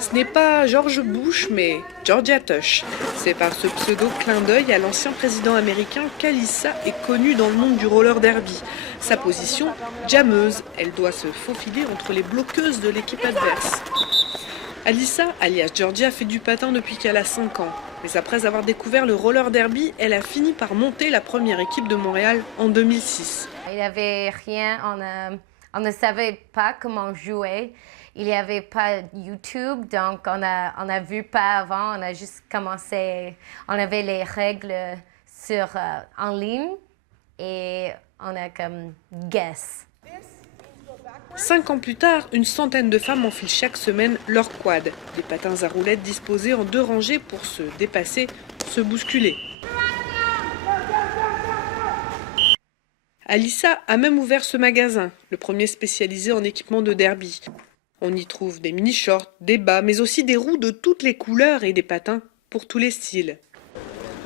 Ce n'est pas George Bush, mais Georgia Tush. C'est par ce pseudo clin d'œil à l'ancien président américain qu'Alyssa est connue dans le monde du roller derby. Sa position, jammeuse, elle doit se faufiler entre les bloqueuses de l'équipe adverse. Alyssa, alias Georgia, fait du patin depuis qu'elle a 5 ans. Mais après avoir découvert le roller derby, elle a fini par monter la première équipe de Montréal en 2006. Il n'y avait rien, on ne savait pas comment jouer. Il n'y avait pas YouTube, donc on a vu pas avant, on a juste commencé, on avait les règles en ligne et on a comme guess. 5 ans plus tard, une centaine de femmes enfilent chaque semaine leur quad, des patins à roulettes disposés en 2 rangées pour se dépasser, se bousculer. Alyssa a même ouvert ce magasin, le premier spécialisé en équipement de derby. On y trouve des mini-shorts, des bas, mais aussi des roues de toutes les couleurs et des patins pour tous les styles.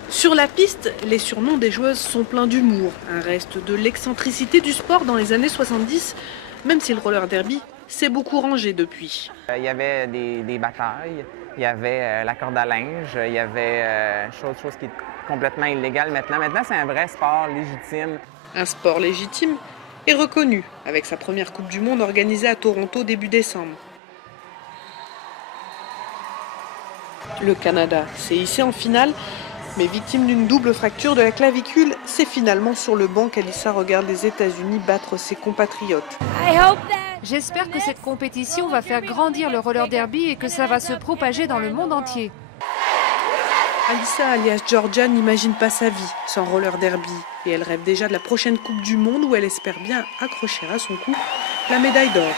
Sur la piste, les surnoms des joueuses sont pleins d'humour, un reste de l'excentricité du sport dans les années 70, même si le roller derby s'est beaucoup rangé depuis. Il y avait des batailles, il y avait la corde à linge, il y avait chose qui est complètement illégale maintenant. Maintenant, c'est un vrai sport légitime. Un sport légitime et reconnu, avec sa première Coupe du Monde organisée à Toronto début décembre. Le Canada s'est hissé en finale, mais victime d'une double fracture de la clavicule, c'est finalement sur le banc qu'Alyssa regarde les États-Unis battre ses compatriotes. J'espère que cette compétition va faire grandir le roller derby et que ça va se propager dans le monde entier. Alyssa, alias Georgia, n'imagine pas sa vie sans roller derby. Et elle rêve déjà de la prochaine Coupe du Monde où elle espère bien accrocher à son cou la médaille d'or.